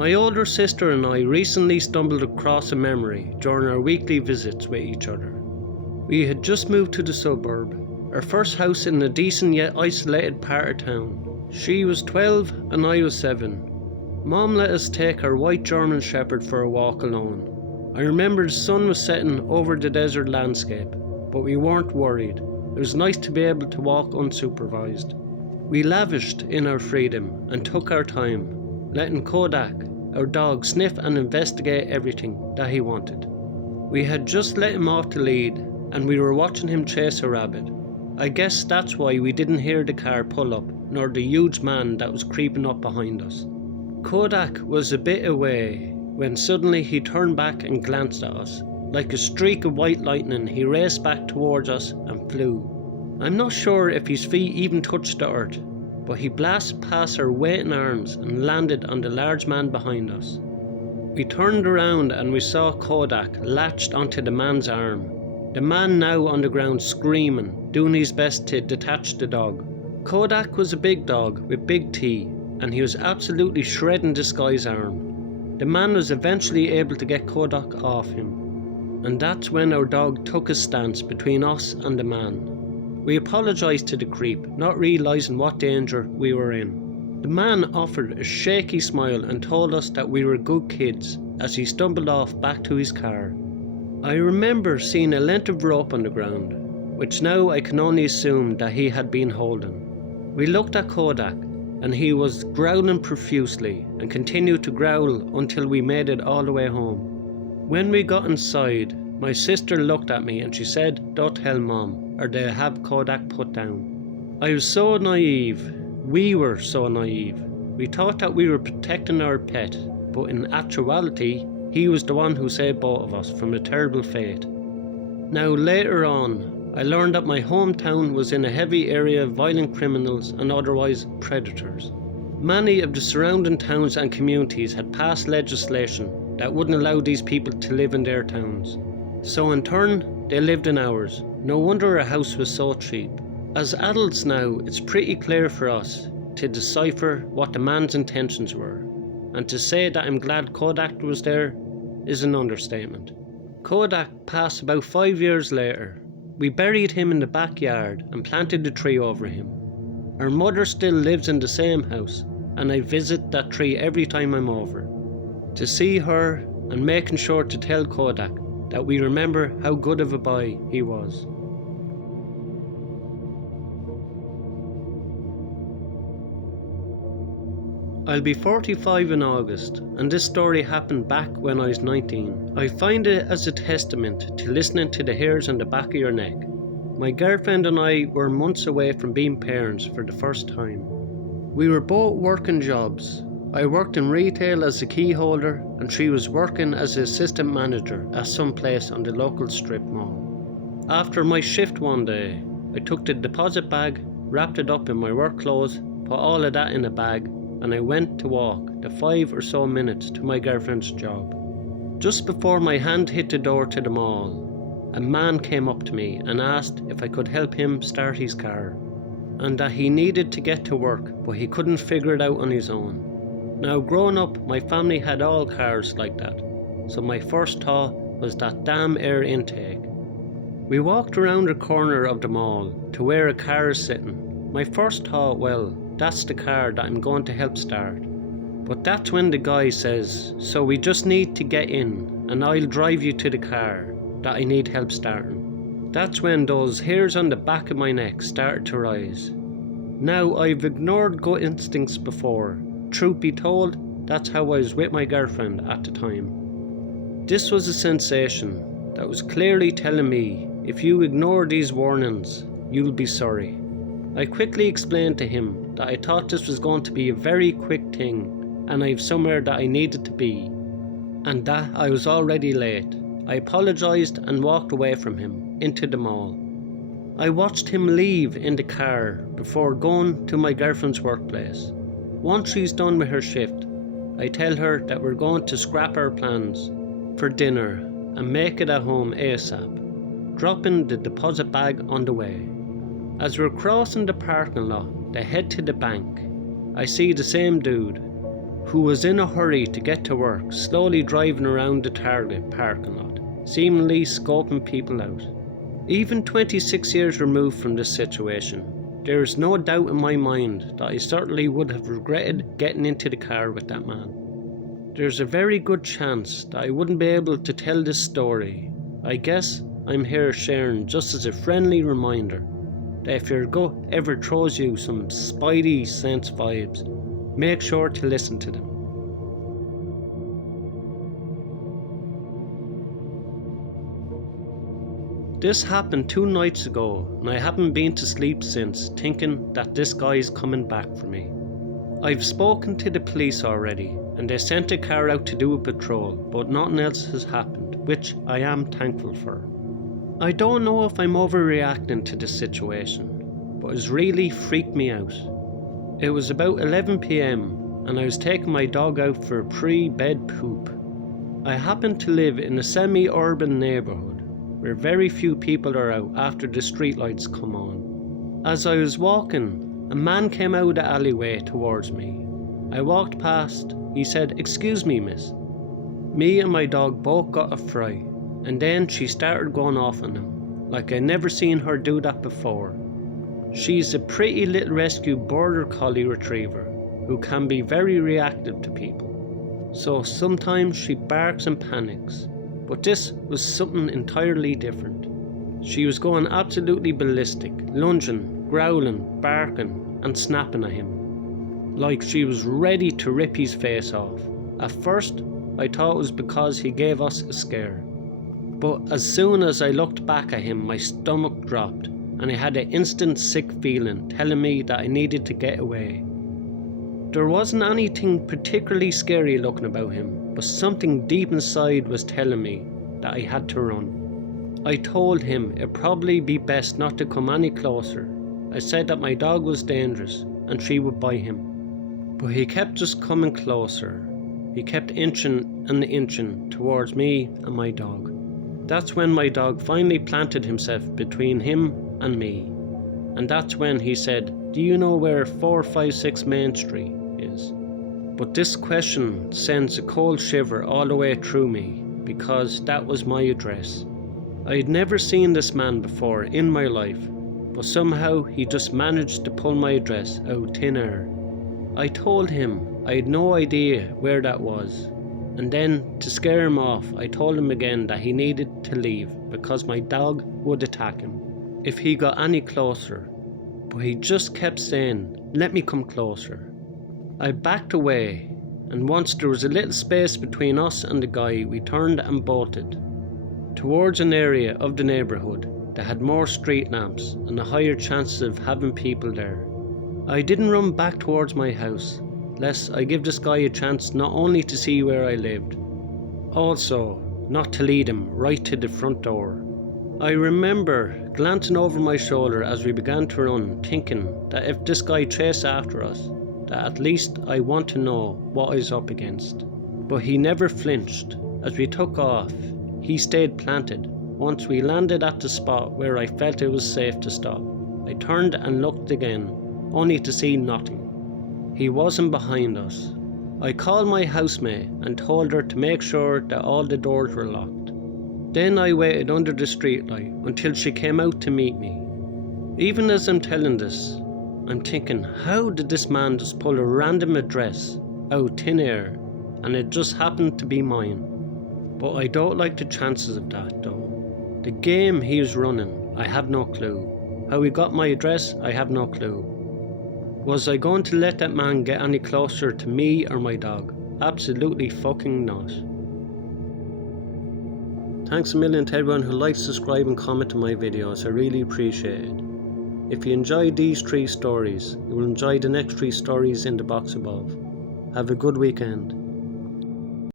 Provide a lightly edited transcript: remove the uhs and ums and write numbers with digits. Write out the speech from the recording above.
My older sister and I recently stumbled across a memory during our weekly visits with each other. We had just moved to the suburb, our first house in a decent yet isolated part of town. She was 12 and I was 7. Mom let us take our white German Shepherd for a walk alone. I remember the sun was setting over the desert landscape, but we weren't worried. It was nice to be able to walk unsupervised. We lavished in our freedom and took our time, letting Kodak, our dog, sniff and investigate everything that he wanted. We had just let him off the lead and we were watching him chase a rabbit. I guess that's why we didn't hear the car pull up, nor the huge man that was creeping up behind us. Kodak was a bit away when suddenly he turned back and glanced at us. Like a streak of white lightning, he raced back towards us and flew. I'm not sure if his feet even touched the earth, but he blasted past our waiting arms and landed on the large man behind us. We turned around and we saw Kodak latched onto the man's arm. The man now on the ground screaming, doing his best to detach the dog. Kodak was a big dog with big teeth, and he was absolutely shredding this guy's arm. The man was eventually able to get Kodak off him, and that's when our dog took a stance between us and the man. We apologised to the creep, not realising what danger we were in. The man offered a shaky smile and told us that we were good kids as he stumbled off back to his car. I remember seeing a length of rope on the ground, which now I can only assume that he had been holding. We looked at Kodak and he was growling profusely and continued to growl until we made it all the way home. When we got inside, my sister looked at me and she said, "Don't tell Mom, or they'll have Kodak put down." I was so naive. We were so naive. We thought that we were protecting our pet, but in actuality, he was the one who saved both of us from a terrible fate. Now later on, I learned that my hometown was in a heavy area of violent criminals and otherwise predators. Many of the surrounding towns and communities had passed legislation that wouldn't allow these people to live in their towns. So in turn, they lived in ours. No wonder a house was so cheap. As adults now, it's pretty clear for us to decipher what the man's intentions were. And to say that I'm glad Kodak was there is an understatement. Kodak passed about 5 years later. We buried him in the backyard and planted a tree over him. Our mother still lives in the same house, and I visit that tree every time I'm over, to see her and making sure to tell Kodak that we remember how good of a boy he was. I'll be 45 in August, and this story happened back when I was 19. I find it as a testament to listening to the hairs on the back of your neck. My girlfriend and I were months away from being parents for the first time. We were both working jobs. I worked in retail as a key holder, and she was working as an assistant manager at some place on the local strip mall. After my shift one day, I took the deposit bag, wrapped it up in my work clothes, put all of that in a bag, and I went to walk the 5 or so minutes to my girlfriend's job. Just before my hand hit the door to the mall, a man came up to me and asked if I could help him start his car, and that he needed to get to work but he couldn't figure it out on his own. Now growing up, my family had all cars like that, so my first thought was that damn air intake. We walked around the corner of the mall to where a car is sitting. My first thought, well, that's the car that I'm going to help start. But that's when the guy says, "So we just need to get in and I'll drive you to the car that I need help starting." That's when those hairs on the back of my neck started to rise. Now, I've ignored gut instincts before. Truth be told, that's how I was with my girlfriend at the time. This was a sensation that was clearly telling me, if you ignore these warnings, you'll be sorry. I quickly explained to him that I thought this was going to be a very quick thing and I've somewhere that I needed to be, and that I was already late. I apologised and walked away from him into the mall. I watched him leave in the car before going to my girlfriend's workplace. Once she's done with her shift, I tell her that we're going to scrap our plans for dinner and make it at home ASAP, dropping the deposit bag on the way. As we're crossing the parking lot to head to the bank, I see the same dude, who was in a hurry to get to work, slowly driving around the Target parking lot, seemingly scoping people out. Even 26 years removed from this situation, there is no doubt in my mind that I certainly would have regretted getting into the car with that man. There's a very good chance that I wouldn't be able to tell this story. I guess I'm here sharing just as a friendly reminder that if your gut ever throws you some spidey sense vibes, make sure to listen to them. This happened 2 nights ago, and I haven't been to sleep since, thinking that this guy's coming back for me. I've spoken to the police already, and they sent a car out to do a patrol, but nothing else has happened, which I am thankful for. I don't know if I'm overreacting to this situation, but it's really freaked me out. It was about 11 PM, and I was taking my dog out for a pre-bed poop. I happen to live in a semi-urban neighbourhood, where very few people are out after the streetlights come on. As I was walking, a man came out of the alleyway towards me. I walked past. He said, "Excuse me, miss." Me and my dog both got a fry, and then she started going off on him, like I never seen her do that before. She's a pretty little rescue border collie retriever who can be very reactive to people. So sometimes she barks and panics. But this was something entirely different. She was going absolutely ballistic, lunging, growling, barking and snapping at him, like she was ready to rip his face off. At first, I thought it was because he gave us a scare. But as soon as I looked back at him, my stomach dropped, and I had an instant sick feeling telling me that I needed to get away. There wasn't anything particularly scary looking about him, but something deep inside was telling me that I had to run. I told him it'd probably be best not to come any closer. I said that my dog was dangerous and she would bite him. But he kept just coming closer. He kept inching and inching towards me and my dog. That's when my dog finally planted himself between him and me. And that's when he said, "Do you know where 456 Main Street is?" But this question sends a cold shiver all the way through me, because that was my address. I'd never seen this man before in my life, but somehow he just managed to pull my address out thin air. I told him I had no idea where that was, and then to scare him off I told him again that he needed to leave because my dog would attack him if he got any closer. But he just kept saying, "Let me come closer." I backed away, and once there was a little space between us and the guy, we turned and bolted towards an area of the neighbourhood that had more street lamps and a higher chance of having people there. I didn't run back towards my house, lest I give this guy a chance not only to see where I lived, also not to lead him right to the front door. I remember glancing over my shoulder as we began to run, thinking that if this guy chased after us, that at least I want to know what I was up against. But he never flinched. As we took off, he stayed planted. Once we landed at the spot where I felt it was safe to stop, I turned and looked again, only to see nothing. He wasn't behind us. I called my housemate and told her to make sure that all the doors were locked. Then I waited under the streetlight until she came out to meet me. Even as I'm telling this, I'm thinking, how did this man just pull a random address out thin air, and it just happened to be mine? But I don't like the chances of that though. The game he was running, I have no clue. How he got my address, I have no clue. Was I going to let that man get any closer to me or my dog? Absolutely fucking not. Thanks a million to everyone who likes, subscribe and comment on my videos. I really appreciate it. If you enjoyed these 3 stories, you will enjoy the next 3 stories in the box above. Have a good weekend.